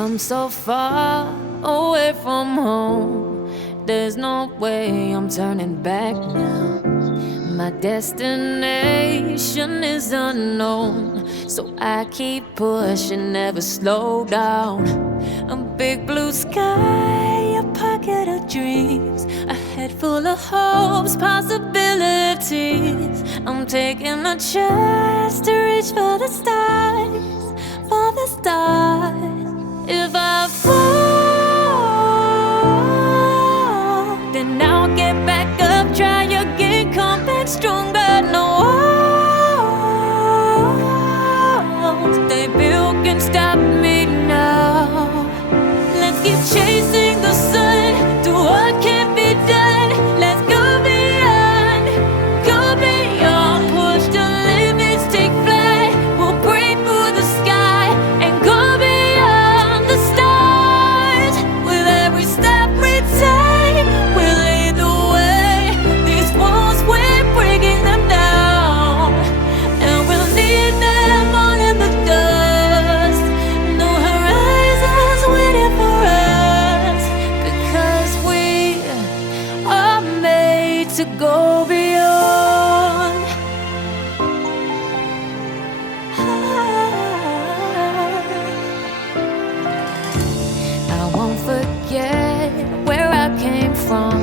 come so far away from home. There's no way I'm turning back now. My destination is unknown, so I keep pushing, never slow down. A big blue sky, a pocket of dreams, a head full of hopes, possibilities. I'm taking a chance to reach for the stars, for the stars. If I fall, then I'll get back up, try again, come back stronger. No walls they build can stop me now. Let's keep chasing the sun, do what can't be done. Let's go beyond, push the limits, take flight. We'll break through the sky and go beyond the stars. With every step we take, we'll lead the way. These walls, we're breaking them down, and we'll leave them all in the dust. No horizons waiting for us, because we are made to go beyond. I won't forget where I came from.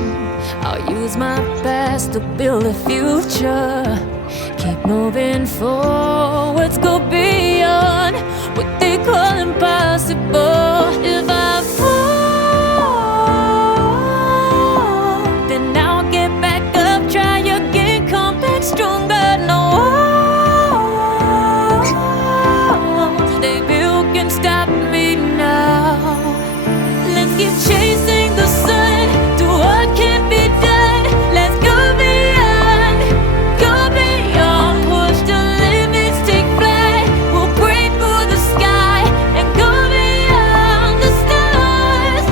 I'll use my past to build a future. Keep moving forwards, go beyond what they call impossible. If I fall, then I'll get back up, try again, come back stronger. No walls they build can stop me now. Let's keep chasing the sun, do what can't be done. Let's go beyond, push the limits, take flight. We'll break through the sky and go beyond the stars.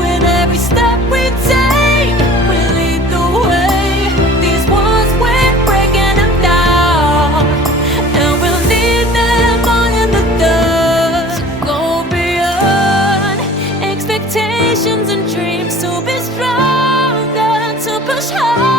With every step we take, we lead the way. These walls, we're breaking them down, and we'll leave them all in the dust. Go beyond expectations and dreams, to be stronger, to push hard.